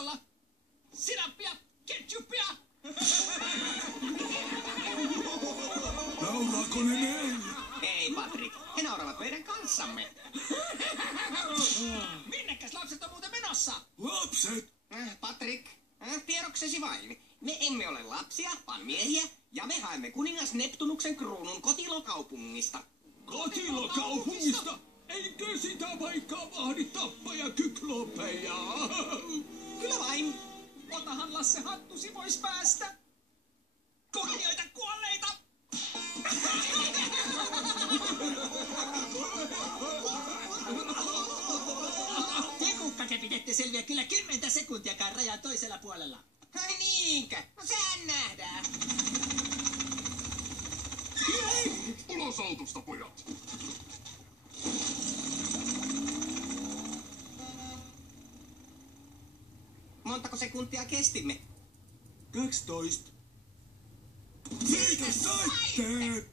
olla sinappia, ketchuppia. Nauraako ne meille? Ei, Patrik. He nauravat meidän kanssamme. Minnekäs lapset on muuten menossa? Lapset? Patrik, tiedoksesi vain. Me emme ole lapsia, vaan miehiä, ja me haemme kuningas Neptunuksen kruunun Kotilokaupungista. Kotilokaupungista? Eikö sitä vaikka vahdi tappaja Kyklopeja? Kyllä vain. Otahan Lasse hattusi pois päästä. Kunnioita kuolleita. Te kukkakepit ette selviä kyllä 10 sekuntiakaan rajan toisella puolella. Ai niinkö? No sehän nähdään. Ulos autosta, pojat! Montako sekuntia kestimme? 12. Siitä saitte!